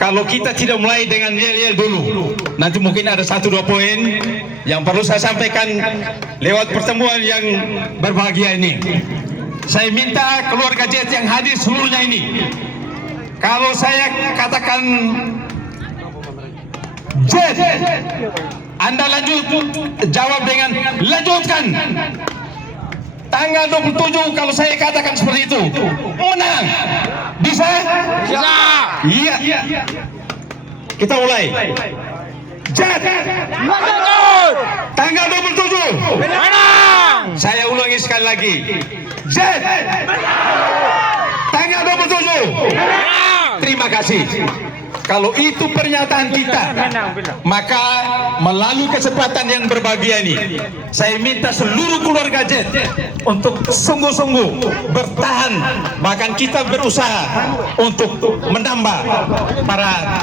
Kalau kita tidak mulai dengan yel-yel dulu, nanti mungkin ada 1-2 poin yang perlu saya sampaikan lewat pertemuan yang berbahagia ini. Saya minta keluarga Jet yang hadir seluruhnya ini, kalau saya katakan Jet, Anda lanjut, jawab dengan lanjutkan. Tanggal 27 kalau saya katakan seperti itu, menang. Bisa? Bisa. Iya. Kita mulai. Jet. Lanjut. Tanggal 27. Menang. Saya ulangi sekali lagi. Jet. Tanggal 27. Menang. Terima kasih. Kalau itu pernyataan kita, maka melalui kesempatan yang berbahagia ini, saya minta seluruh keluarga Jet untuk sungguh-sungguh bertahan, bahkan kita berusaha untuk menambah para